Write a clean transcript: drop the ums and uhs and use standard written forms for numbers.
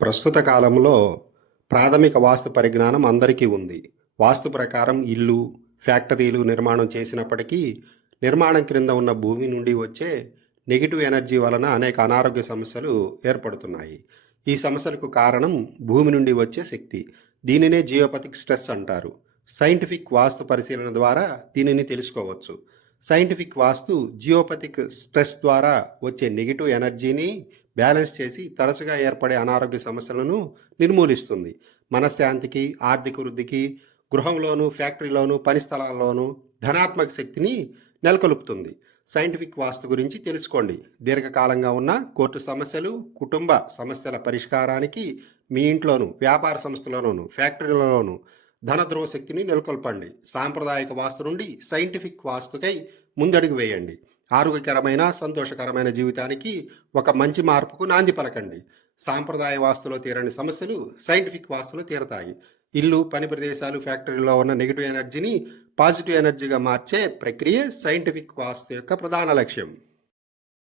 ప్రస్తుత కాలంలో ప్రాథమిక వాస్తు పరిజ్ఞానం అందరికీ ఉంది. వాస్తు ప్రకారం ఇల్లు, ఫ్యాక్టరీలు నిర్మాణం చేసినప్పటికీ నిర్మాణం క్రింద ఉన్న భూమి నుండి వచ్చే నెగిటివ్ ఎనర్జీ వలన అనేక అనారోగ్య సమస్యలు ఏర్పడుతున్నాయి. ఈ సమస్యలకు కారణం భూమి నుండి వచ్చే శక్తి. దీనినే జియోపతిక్ స్ట్రెస్ అంటారు. సైంటిఫిక్ వాస్తు పరిశీలన ద్వారా దీనిని తెలుసుకోవచ్చు. సైంటిఫిక్ వాస్తు జియోపతిక్ స్ట్రెస్ ద్వారా వచ్చే నెగిటివ్ ఎనర్జీని బ్యాలెన్స్ చేసి తరచుగా ఏర్పడే అనారోగ్య సమస్యలను నిర్మూలిస్తుంది. మనశ్శాంతికి, ఆర్థిక వృద్ధికి, గృహంలోను, ఫ్యాక్టరీలోను, పని స్థలాల్లోనూ ధనాత్మక శక్తిని నెలకొల్పుతుంది. సైంటిఫిక్ వాస్తు గురించి తెలుసుకోండి. దీర్ఘకాలంగా ఉన్న కోర్టు సమస్యలు, కుటుంబ సమస్యల పరిష్కారానికి మీ ఇంట్లోను, వ్యాపార సంస్థలలోను, ఫ్యాక్టరీలలోను ధనద్రోవ శక్తిని నెలకొల్పండి. సాంప్రదాయిక వాస్తు నుండి సైంటిఫిక్ వాస్తుకై ముందడుగు వేయండి. ఆరోగ్యకరమైన, సంతోషకరమైన జీవితానికి ఒక మంచి మార్పుకు నాంది పలకండి. సాంప్రదాయ వాస్తులో తీరని సమస్యలు సైంటిఫిక్ వాస్తులో తీరతాయి. ఇల్లు, పని ప్రదేశాలు, ఫ్యాక్టరీలో ఉన్న నెగిటివ్ ఎనర్జీని పాజిటివ్ ఎనర్జీగా మార్చే ప్రక్రియ సైంటిఫిక్ వాస్తు యొక్క ప్రధాన లక్ష్యం.